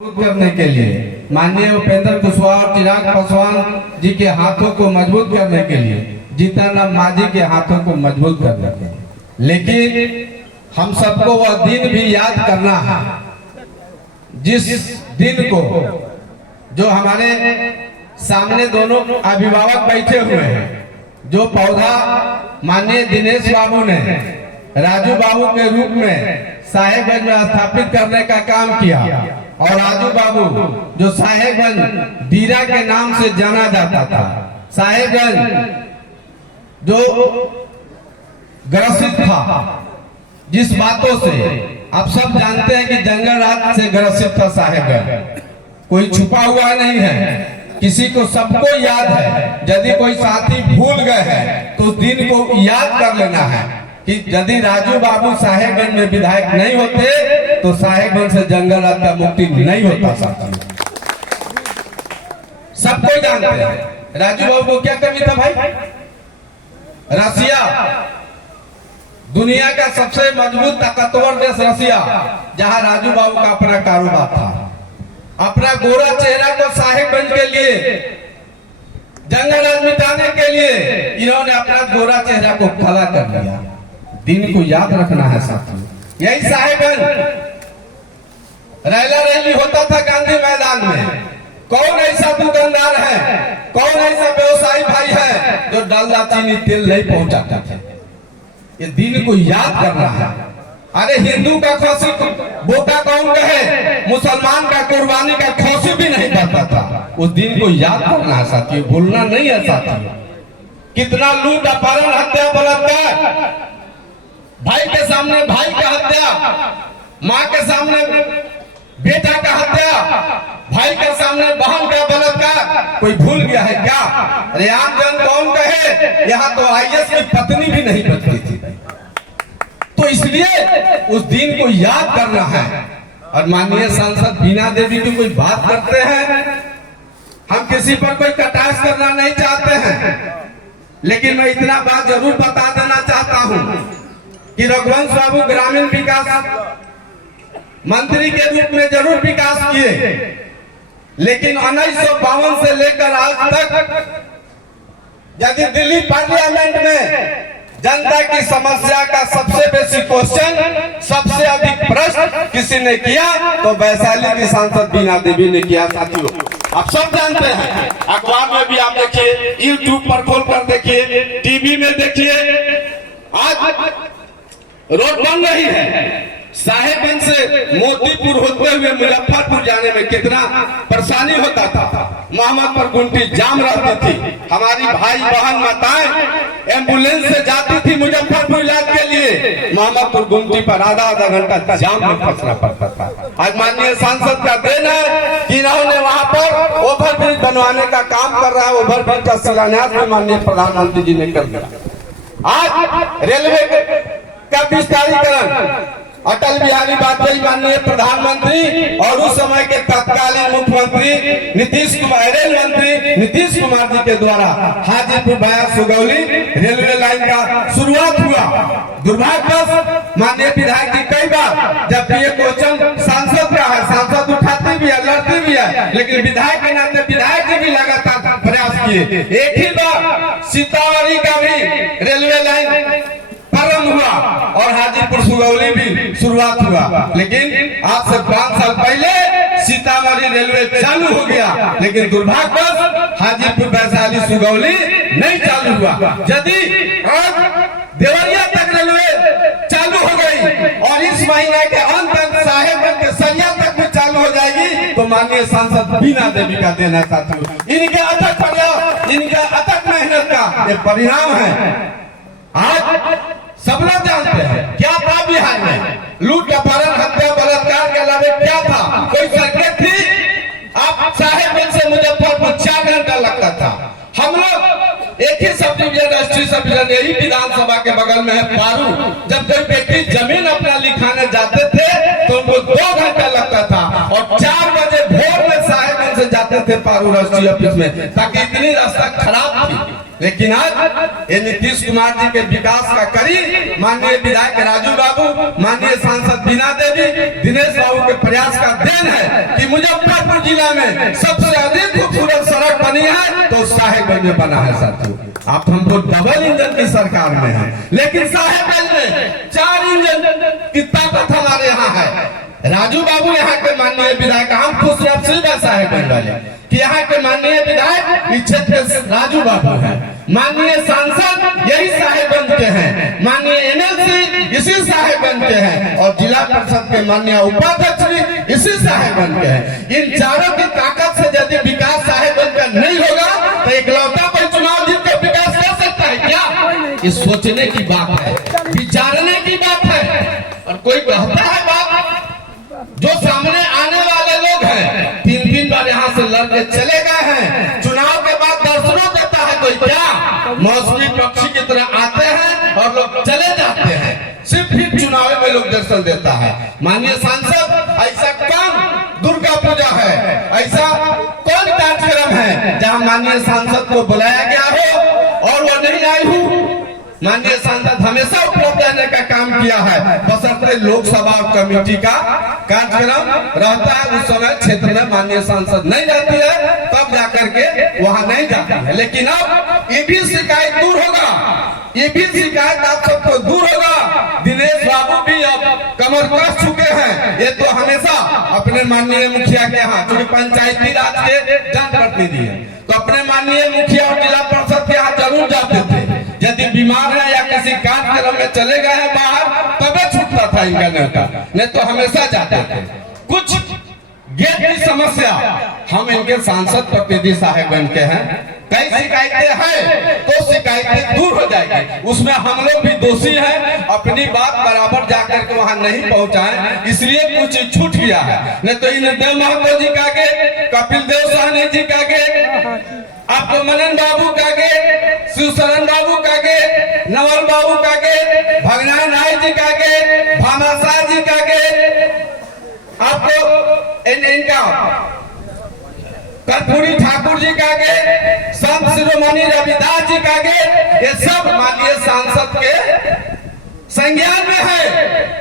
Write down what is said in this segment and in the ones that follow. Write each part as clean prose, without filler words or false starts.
करने के लिए माननीय उपेंद्र कुशवाहा और चिराग पासवान जी के हाथों को मजबूत करने के लिए जीतन राम मांझी के हाथों को मजबूत करने के लिए, लेकिन हम सबको वह दिन भी याद करना है जिस दिन को जो हमारे सामने दोनों अभिभावक बैठे हुए हैं, जो पौधा माननीय दिनेश बाबू ने राजू बाबू के रूप में साहेबगंज में स्थापित करने का काम किया और राजू बाबू जो साहेबगंज दीरा के नाम से जाना जाता था, साहेबगंज जो ग्रसित था जिस बातों से आप सब जानते हैं कि जंगल राज से ग्रसित था साहेबगंज, कोई छुपा हुआ नहीं है, किसी को सबको याद है। यदि कोई साथी भूल गए हैं तो उस दिन को याद कर लेना है कि यदि राजू बाबू साहेबगंज में विधायक नहीं होते तो साहेबगंज से जंगल राज का मुक्ति नहीं होता। साथियों सबको जानते हैं राजू बाबू को क्या कमी था भाई। रसिया दुनिया का सबसे मजबूत ताकतवर देश रसिया, जहां राजू बाबू का अपना कारोबार था, अपना गोरा चेहरा को साहेबगंज के लिए जंगल राज मिटाने के लिए इन्होंने अपना गोरा चेहरा को खड़ा कर लिया। दिन को याद रखना है साथियों। यही साहेबगंज रैला रैली होता था गांधी मैदान में, कौन ऐसा दुकानदार है, कौन ऐसा व्यवसायी भाई है जो डालडा चीनी तेल नहीं पहुंचाता था। ये दिन को याद करना है। अरे हिंदू का खौसी बोका कौन कहे, मुसलमान का कुर्बानी का खौसी भी नहीं करता था। उस दिन को याद करना है साथियों, भूलना नहीं है साथियों। कितना लूट अपहरण हत्या बलात्कार, भाई के सामने भाई का हत्या, माँ के सामने बेटा का हत्या, भाई के सामने बहन का बलात्कार, कोई भूल गया है क्या? अरे आम जन कौन कहे, यहाँ तो आईएएस की पत्नी भी नहीं बचती थी। तो इसलिए उस दिन को याद करना है। और माननीय सांसद बीना देवी की कोई बात करते हैं, हम किसी पर कोई कटाक्ष करना नहीं चाहते हैं, लेकिन मैं इतना बात जरूर बता देना चाहता हूं कि रघुवंश बाबू ग्रामीण विकास मंत्री के रूप में जरूर विकास किए, लेकिन 1952 से लेकर आज तक यदि दिल्ली पार्लियामेंट में जनता की समस्या का सबसे बेसी क्वेश्चन, सबसे अधिक प्रश्न किसी ने किया तो वैशाली की सांसद बीना देवी ने किया। साथियों आप सब जानते हैं, अखबार में भी आप देखिए, यूट्यूब पर खोल कर देखिए, टीवी में देखिए, आज रोड बन रही है। साहेबगंज से मोतीपुर होते हुए मुजफ्फरपुर जाने में कितना परेशानी होता था। मोहम्मदपुर गुमटी जाम रहती थी, हमारी भाई बहन माताएं एम्बुलेंस से जाती थी मुजफ्फरपुर इलाज के लिए, मोहम्मदपुर गुमटी पर आधा घंटा जाम में फंसना पड़ता था। आज माननीय सांसद का देन है कि इन्होंने वहां पर ओवरब्रिज बनवाने का काम कर रहा है, ओवरब्रिज का शिलान्यास भी माननीय प्रधानमंत्री जी ने कर दिया। आज रेलवे का विस्तारीकरण अटल बिहारी वाजपेयी माननीय प्रधानमंत्री और उस समय के तत्कालीन मुख्यमंत्री रेल मंत्री नीतीश कुमार जी के द्वारा Hajipur via Sugauli railway line का शुरुआत हुआ। दुर्भाग्यवश माननीय विधायक जी कई बार जब ये क्वेश्चन सांसद का है, सांसद उठाते भी है, लड़ते भी है, लेकिन विधायक के नाते विधायक जी भी लगातार प्रयास किए। एक ही बार सीतामढ़ी का भी रेलवे लाइन प्रारंभ हुआ और हाजीपुर सुगौली भी शुरुआत हुआ, लेकिन आज से 5 साल पहले सीतामढ़ी रेलवे चालू हो गया, लेकिन दुर्भाग्यवश हाजीपुर वैशाली सुगौली नहीं चालू हुआ। यदि आज देवरिया तक रेलवे चालू हो गई और इस महीने के अंत तक साहेबगंज के सरिया तक भी चालू हो जाएगी तो माननीय सांसद बीना देवी का देना साथियों, इनके अथक प्रयास, इनके अथक मेहनत का ये परिणाम है। आज सब लोग जानते हैं क्या था बिहार में, लूट अपहरण हत्या बलात्कार के अलावा क्या था? कोई सड़कें थी? आप साहेबगंज से मुजफ्फरपुर 4 घंटा लगता था। हम लोग एक ही सब डिवीजन, राष्ट्रीय सब डिवीजन, यही विधानसभा के बगल में है पारू, जब कोई व्यक्ति जमीन अपना लिखाने जाते थे तो उनको 2 घंटा लगता था और 4 बजे भोर में साहेबगंज से जाते थे पारू राष्ट्रीय ऑफिस में, ताकि इतनी रास्ता खराब थी। लेकिन आज ये नीतीश कुमार जी के विकास का करी माननीय विधायक राजू बाबू, माननीय सांसद बीना देवी, दिनेश बाबू के प्रयास का देन है कि मुजफ्फरपुर जिला में सबसे अधिक खूबसूरत सड़क बनी है तो साहेबगंज में बना है। साथियों, आप हमको डबल इंजन की सरकार में है, लेकिन साहेबगंज में 4 इंजन की ताकत हमारे यहाँ है। राजू बाबू यहाँ के माननीय विधायक, हम खुश हैं साहेबगंज वाले कि यहाँ के माननीय विधायक इस क्षेत्र के राजू बाबू हैं, माननीय सांसद यही साहेबगंज के हैं, माननीय एमएलसी इसी साहेबगंज के हैं और जिला परिषद के माननीय उपाध्यक्ष भी इसी साहेबगंज के हैं। इन चारों की ताकत से यदि विकास साहेबगंज का नहीं होगा तो इकलौता पर चुनाव जीत के विकास कर सकता है क्या? ये सोचने की बात है, विचारने की बात है। और कोई कहता है बात, जो सामने आने वाले लोग हैं 3 बार यहाँ से लड़के चले गए हैं, चुनाव के बाद दर्शनों देता है कोई क्या? मौसमी पक्षी की तरह आते हैं और लोग चले जाते हैं, सिर्फ फिर चुनाव में लोग दर्शन देता है। माननीय सांसद, ऐसा कौन दुर्गा पूजा है, ऐसा कौन कार्यक्रम है जहाँ माननीय सांसद को बुलाया गया हो और वो नहीं आई हूँ? माननीय सांसद हमेशा उपलब्ध रहने का काम किया है, बशर्ते लोकसभा कमेटी का कार्यक्रम रहता है उस समय क्षेत्र में माननीय सांसद नहीं रहती है, तब जाकर के वहां नहीं जाती है। लेकिन अब ये भी शिकायत दूर होगा, ये भी शिकायत आप सबको दूर होगा। दिनेश बाबू भी अब कमर कस चुके हैं, ये तो हमेशा अपने माननीय मुखिया के यहाँ, क्योंकि पंचायती राज के जनप्रतिनिधि है, तो अपने माननीय मुखिया और जिला परिषद के यहाँ जरूर जाते थे। यदि बीमार है या किसी कार्यक्रम में चले गए हैं बाहर, तबे छूटता था इनका न्योता, नहीं तो हमेशा जाते थे। कुछ गेट की समस्या हम इनके सांसद प्रतिनिधि साहेबगंज के हैं, कई शिकायतें हैं तो शिकायतें दूर हो जाएगी, उसमें हम लोग भी दोषी हैं, अपनी बात बराबर जाकर के वहां नहीं पहुंचाएं, इसलिए कुछ छूट गया है। नहीं तो इन देव महतो जी का गेट, कपिल देव साहनी जी का गेट, आपको मनन बाबू का गेट, शिवशरण बाबू का गेट, नवल बाबू का गेट, भगना नाय जी का गेट, भामाशाह जी का गेट, आपको इनका कर्पूरी ठाकुर जी का गेट, संत शिरोमणि रविदास जी का गेट, ये सब माननीय सांसद के संज्ञान में है।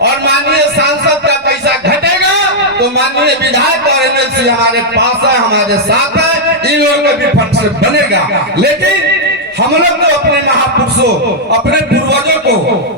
और माननीय सांसद का पैसा घटेगा तो माननीय विधायक और एमएलसी हमारे पास है, हमारे साथ है, इन लोगों के भी फंड से बनेगा। लेकिन हम लोग तो अपने महापुरुषों, अपने पूर्वजों को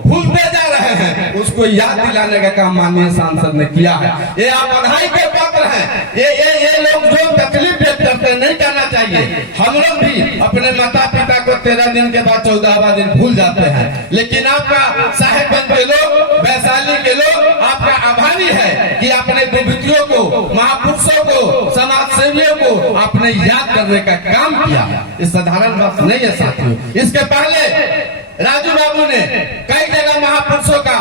भूलते जा रहे हैं, उसको याद दिलाने का काम माननीय सांसद ने किया है। ये आप बधाई के पात्र हैं। ये लोग जो तकलीफ व्यक्त करते नहीं करना चाहिए। हम लोग भी अपने माता पिता को 13 दिन के बाद 14वां दिन भूल जाते हैं, लेकिन आपका साहेबगंज के लोग, वैशाली के लोग आपका आभारी है कि अपने विभूतियों को, महापुरुषों को, समाज सेवियों को आपने याद करने का काम किया। ये साधारण बात नहीं है साथियों। इसके पहले राजू बाबू ने कई जगह महापुरुषों का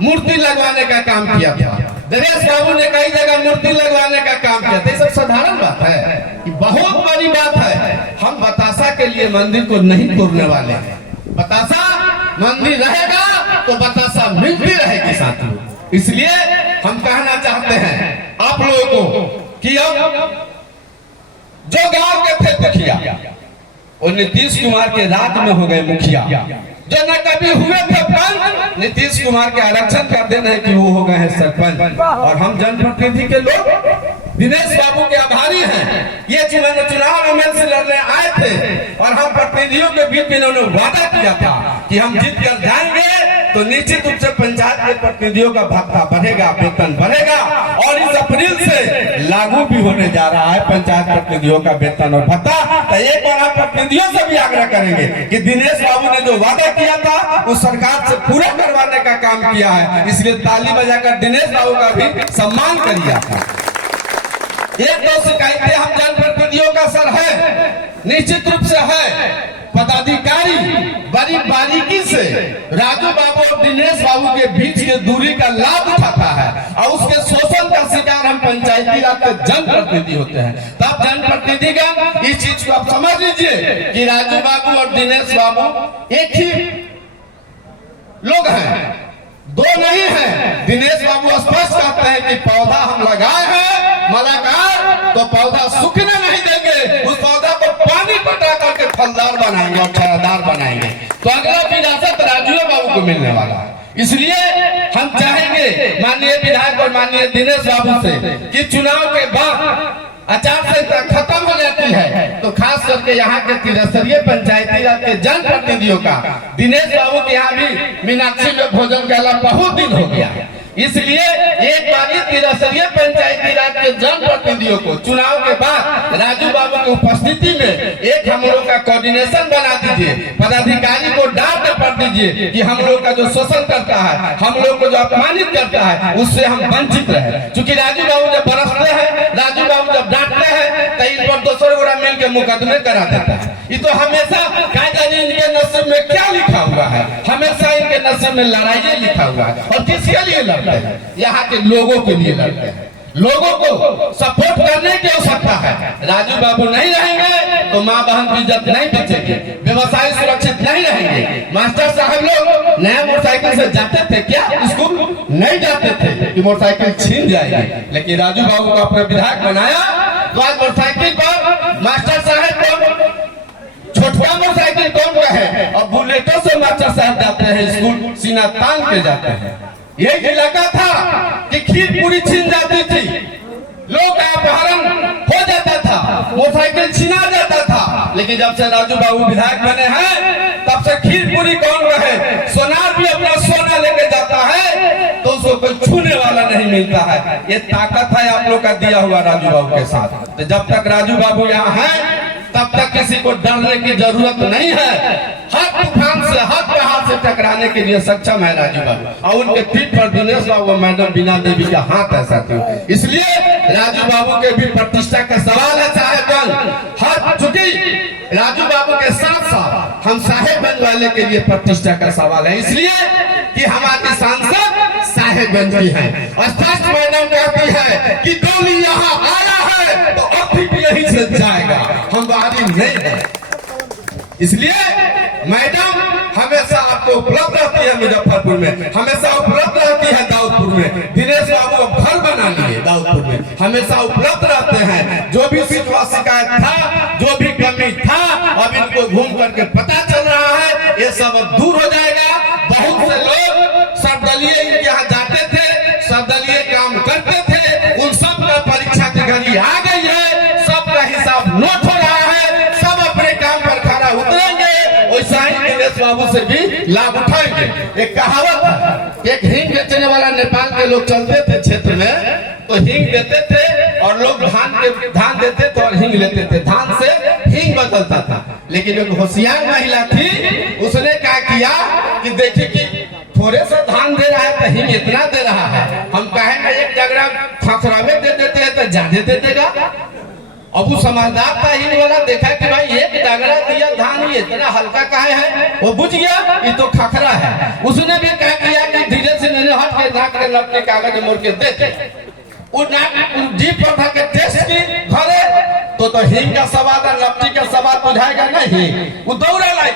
मूर्ति लगवाने का काम किया था, दिनेश बाबू ने कई जगह मूर्ति लगवाने का काम किया था। ये सब साधारण बात है, बहुत बड़ी बात है। हम बतासा के लिए मंदिर को नहीं तोड़ने वाले हैं। बतासा मंदिर रहेगा तो बतासा मिलती रहेगी साथियों। इसलिए हम कहना चाहते हैं आप लोगों को कि अब जो गांव के थे मुखिया, वो नीतीश कुमार के राज में हो गए मुखिया, जो न कभी हुए थे पंच, नीतीश कुमार के आरक्षण का दिन है कि वो हो गए हैं सरपंच। और हम जनप्रतिनिधि के लोग दिनेश बाबू के आभारी हैं। ये चुनाव एमएलसी लड़ने आए थे और हम प्रतिनिधियों के बीच इन्होंने वादा किया था कि हम जीत कर जाएंगे तो निश्चित रूप से पंचायत के प्रतिनिधियों का भत्ता बढ़ेगा, वेतन बढ़ेगा, और इस अप्रैल से लागू भी होने जा रहा है पंचायत प्रतिनिधियों का वेतन और भत्ता। तो एक बार हम प्रतिनिधियों से भी आग्रह करेंगे कि दिनेश बाबू ने जो वादा किया था उस सरकार से पूरा करवाने का काम किया है, इसलिए ताली बजाकर दिनेश बाबू का भी सम्मान करिए। एक दो शिकायतें हम जनप्रतिनिधियों का सर है, निश्चित रूप से है। पदाधिकारी बड़ी बारीकी से राजू बाबू और दिनेश बाबू के बीच के दूरी का लाभ उठाता है और उसके शोषण का शिकार हम पंचायती राज के जनप्रतिनिधि होते हैं। तब जनप्रतिनिधिगण इस चीज को आप समझ लीजिए कि राजू बाबू और दिनेश बाबू एक ही लोग हैं। दो नहीं है। दिनेश बाबू स्पष्ट कहते हैं कि पौधा हम लगाए हैं मलाकार, तो पौधा सूखने नहीं देंगे, उस पौधा को पानी पटा करके फलदार बनाएंगे और छायादार बनाएंगे। तो अगला विरासत राजू बाबू को मिलने वाला है। इसलिए हम चाहेंगे माननीय विधायक और माननीय दिनेश बाबू से कि चुनाव के बाद आचार संहिता खत्म हो जाती है तो खास करके यहाँ के त्रिस्तरीय पंचायती राज के जनप्रतिनिधियों का दिनेश बाबू के यहाँ भी मीनाक्षी में भोजन का अलावा बहुत दिन हो गया। इसलिए एक बार त्रिस्तरीय पंचायती राज के जनप्रतिनिधियों को चुनाव के बाद राजू बाबू की उपस्थिति में एक हम लोग का कोऑर्डिनेशन बना दीजिए, पदाधिकारी को डांट पड़ दीजिए कि हम लोग का जो शोषण करता है, हम लोग को जो अपमानित करता है, उससे हम वंचित रहे। क्योंकि राजू बाबू जब बरसते हैं, राजू बाबू जब डांटते हैं तो इन पर दोसर गोरा मिल के मुकदमे करा देता है। ये तो हमेशा इनके नसीब में क्या लिखा हुआ है, हमेशा इनके नसीब में लड़ाई लिखा हुआ है। और किसके लिए लड़ते हैं? यहाँ के लोगों के लिए लड़ते हैं। लोगों को सपोर्ट करने की आवश्यकता है। राजू बाबू नहीं रहेंगे तो माँ बहन की इज्जत नहीं बचेगी, व्यवसाय सुरक्षित नहीं रहेंगे। मास्टर साहब लोग नया मोटरसाइकिल से जाते थे क्या? स्कूल नहीं जाते थे कि मोटरसाइकिल छीन जाएगी, लेकिन राजू बाबू को अपना विधायक बनाया तो आज मोटरसाइकिल पर मास्टर साहब को छोटा मोटरसाइकिल कौन का है और बुलेटों से मास्टर साहब जाते हैं स्कूल, सीना तान के जाते हैं। यही इलाका था कि खीर पूरी छीन जाती थी, लोग अपहरण हो जाता था, मोटरसाइकिल छीना जाता था। लेकिन जब से राजू बाबू विधायक बने हैं तब से खीर पूरी कौन रहे, सोनार भी अपना सोना लेके जाता है तो उसको कोई छूने वाला नहीं मिलता है। ये ताकत है आप लोग का दिया हुआ राजू बाबू के साथ। तो जब तक राजू बाबू यहाँ है तब तक किसी को डरने की जरूरत नहीं है। हर तूफान से, हर पहाड़ से टकराने के लिए सक्षम है राजू बाबू। और उनके पीठ पर दिनेश बाबू मैडम बीना देवी का हाथ है साथियों। इसलिए राजू बाबू के भी प्रतिष्ठा का सवाल है साहेबगंज। हर चुकी राजू बाबू के साथ साथ हम साहेबगंज वाले के लिए प्रतिष्ठा का सवाल है, इसलिए कि हमारी सांसद साहेबगंज की है। स्पष्ट मैडम कहती है कि डोली यहाँ आया है तो अब भी यहीं से जाएगा, हम बाहरी नहीं है। इसलिए मैडम हमेशा आपको उपलब्ध रहती है मुजफ्फरपुर में, हमेशा उपलब्ध रहती है दाऊदपुर में। दिनेश बाबू को घर बना लिए दाऊदपुर में, हमेशा उपलब्ध रहते हैं। जो भी शिकायत था, जो भी कमी था, अब इनको घूम करके पता चल रहा है, ये सब अब दूर हो जाएगा। बहुत से लोग सर्वदलीय इनके यहाँ जाते थे, सर्वदलीय काम करते थे, उन सब का परीक्षा की घड़ी आ गई है, सबका हिसाब नोट हो रहा है, सब अपने काम पर खड़ा उतरेंगे। वैसा ही दिनेश बाबू से भी लाभ उठाएंगे। एक कहावत है, एक हिंग बेचने वाला नेपाल के लोग चलते थे क्षेत्र में तो हिंग देते थे और लोग धान देते थे और हिंग लेते थे, धान से हिंग बदलता था। लेकिन एक होशियार महिला थी, उसने क्या किया कि देखिए कि थोड़े से धान दे रहा है तो हिंग इतना दे रहा है, हम कहेंगे एक जगह खखरा में दे देते हैं तो ज्यादा दे देगा। अब वो समझदार था हिंग वाला, देखा कि भाई एक डगरा दिया धान ये इतना हल्का काहे है, वो बुझ गया ये तो खखरा है। उसने भी क्या किया कि धीरे से मैंने हट के नाक के अपने कागज मोड़ के देते, वो जीप पर के टेस्ट की घरे तो हिंग का सवाल है, लपटी का सवाल बुझाएगा नहीं। वो दौड़ा लाए,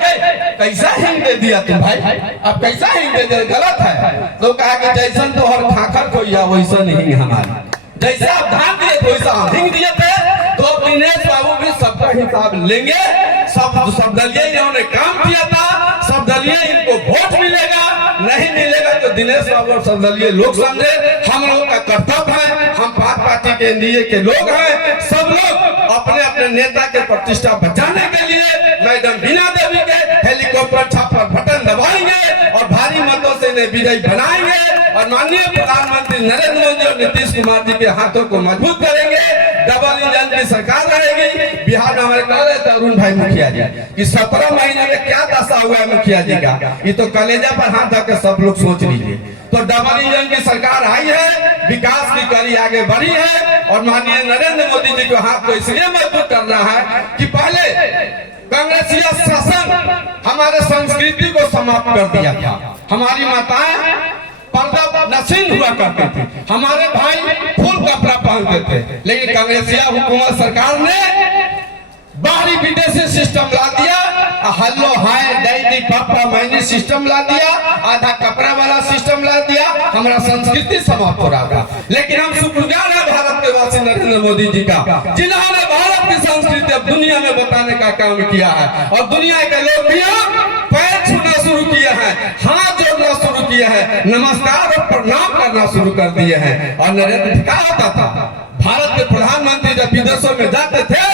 कैसा हिंग दे दिया तुम भाई, अब कैसा हिंग दे दिया, गलत है। तो कहा कि जैसन तो हर खाकर को या वैसा नहीं हमारी, जैसे आप धान दिए वैसा हिंग दिए थे। तो दिनेश बाबू भी सबका हिसाब लेंगे। सब दलीय इन्होंने काम किया था, सब दलीय इनको वोट मिलेगा, नहीं मिलेगा तो दिनेश बाबू और सब दलीय लोग समझे हम लोगों का कर्तव्य है। हम पार्टी के एनडीए के लोग हैं, सब लोग अपने अपने नेता के प्रतिष्ठा बचाने के लिए मैडम बीना देवी के हेलीकॉप्टर छाप पर बटन दबाएंगे और भारी मतों से इन्हें विजयी बनाएंगे और माननीय प्रधानमंत्री नरेंद्र मोदी और नीतीश कुमार जी के हाथों को मजबूत करेंगे। डबल इंजन की सरकार रहेगी। बिहार में हमारे कह रहे थे अरुण भाई मुखिया जी कि 17 महीने में क्या दशा हुआ है मुखिया जी का, ये तो कलेजा पर हाथ धरकर सब लोग सोच लीजिए। तो डबल इंजन की सरकार आई है, विकास की कड़ी आगे बढ़ी है और माननीय नरेंद्र मोदी जी को हाथ को इसलिए मजबूत करना है कि पहले कांग्रेसी शासन हमारे संस्कृति को समाप्त कर दिया था। हमारी माताएं पर्दा नशीन हुआ करते थे, हमारे भाई फुल कपड़ा पहनते थे, लेकिन कांग्रेसिया हुकूमत सरकार ने बाहरी विदेशी सिस्टम ला दिया, हल्लो हाय दैदी पापा मैंने सिस्टम ला दिया, आधा कपड़ा वाला सिस्टम ला दिया, हमारा संस्कृति समाप्त हो रहा था। लेकिन हम शुक्रगुजार हैं भारत के वासी नरेंद्र मोदी जी का, जिन्होंने भारत की संस्कृति अब दुनिया में बताने का काम किया है और दुनिया के लोग भी पैर छूना शुरू किया है, हाथ जोड़ना शुरू किया है, नमस्कार और प्रणाम करना शुरू कर दिए हैं। और नरेंद्र क्या होता था, भारत के प्रधानमंत्री जब विदेशों में जाते थे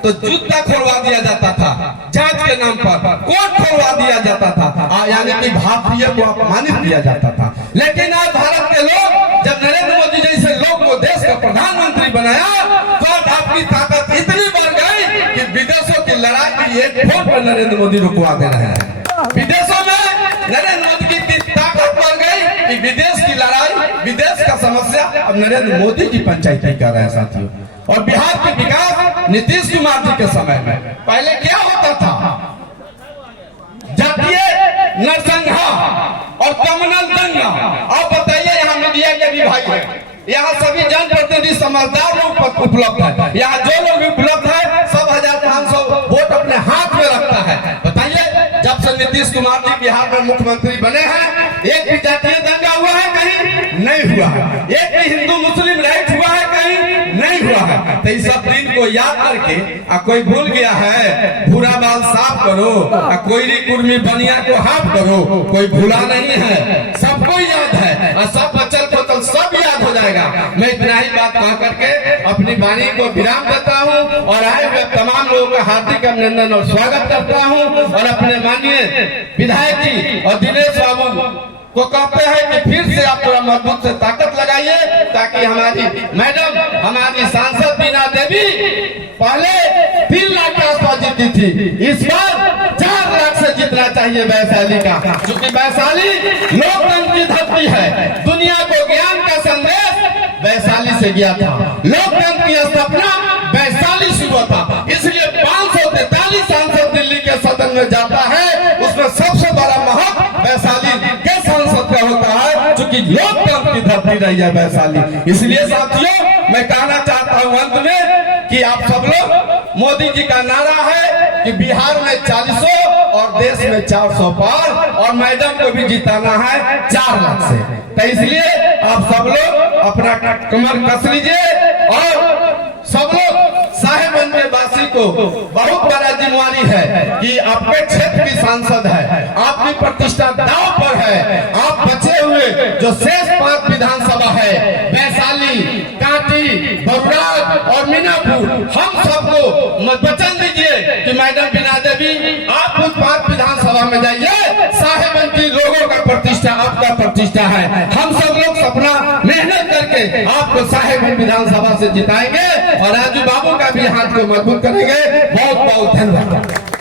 तो जूता खोलवा दिया जाता था, जांच के नाम पर कोट खोलवा दिया जाता था, यानी कि भारतीय को अपमानित किया जाता था। लेकिन आज भारत के लोग जब नरेंद्र मोदी जैसे लोग को देश का प्रधानमंत्री बनाया तो आज आपकी ताकत इतनी बढ़ गई कि विदेशों की लड़ाई भी एक फोन पर नरेंद्र मोदी रुकवा दे रहे हैं। विदेशों में नरेंद्र मोदी की ताकत बढ़ गई कि विदेश की लड़ाई, विदेश का समस्या अब नरेंद्र मोदी की पंचायती कर रहे हैं साथियों। और बिहार के विकास नीतीश कुमार जी के समय में पहले क्या होता था, जातीय नरसंहार और कम्युनल दंगा। अब बताइए, यहाँ मीडिया के भी भाई है, यहाँ सभी जनप्रतिनिधि समझदार लोग उपलब्ध है, यहाँ जो लोग उपलब्ध है सब 1500 वोट अपने हाथ में रखता है। बताइए, जब से नीतीश कुमार जी बिहार में मुख्यमंत्री बने हैं एक भी जातीय दंगा हुआ है? कहीं नहीं हुआ है। एक भी हिंदू मुस्लिम राइट हुआ है? कहीं नहीं हुआ है। तो इस सब दिन को याद करके कोई भूल गया है, भूरा बाल साफ करो, कोई कुर्मी बनिया को हाफ करो, कोई भूला नहीं है, सबको याद है और सब बचल खोतल सब याद हो जाएगा। मैं इतना ही बात कह करके अपनी वाणी को विराम देता हूँ और आए हुए तमाम लोगों का हार्दिक अभिनंदन और स्वागत करता हूँ और अपने माननीय विधायक जी और दिनेश बाबू को कहते हैं कि फिर से आप थोड़ा मजबूत से ताकत लगाइए ताकि हमारी मैडम, हमारी सांसद बीना देवी पहले 3 लाख के आसपास जीती थी, इस बार 4 लाख से जीतना चाहिए वैशाली का, क्योंकि वैशाली लोकतंत्र की धरती है। दुनिया को ज्ञान का संदेश वैशाली से गया था, लोकतंत्र की स्थापना वैशाली से हुआ था। इसलिए 543 सांसद दिल्ली के सदन में जाता है, उसमें सबसे बड़ा महत्व वैशाली के सांसद का होता है, क्योंकि लोकतंत्र की धरती रही है वैशाली। इसलिए साथियों, मैं कहना चाहता हूं अंत में कि आप सब लोग, मोदी जी का नारा है कि बिहार में 400 और देश में 400 पार, और मैडम को भी जिताना है 4 लाख से। तो इसलिए आप सब लोग अपना कमर कस लीजिए और सब लोग साहेबगंज वासी को बहुत बड़ा जिम्मेवारी है कि आपके क्षेत्र की सांसद है, आपकी प्रतिष्ठा दांव पर है। आप बचे हुए जो शेष 5 विधानसभा है, वैशाली, कांटी, बरुराज और मीनापुर, हम सबको वचन दीजिए कि मैडम बीना देवी आप उस 5 विधानसभा में जाइए। साहेबगंज की लोगों का प्रतिष्ठा आपका प्रतिष्ठा है। हम सब लोग सपना मेहनत करके आपको साहेबगंज विधानसभा से जिताएंगे और राजू बाबू का भी हाथ को मजबूत करेंगे। बहुत बहुत धन्यवाद।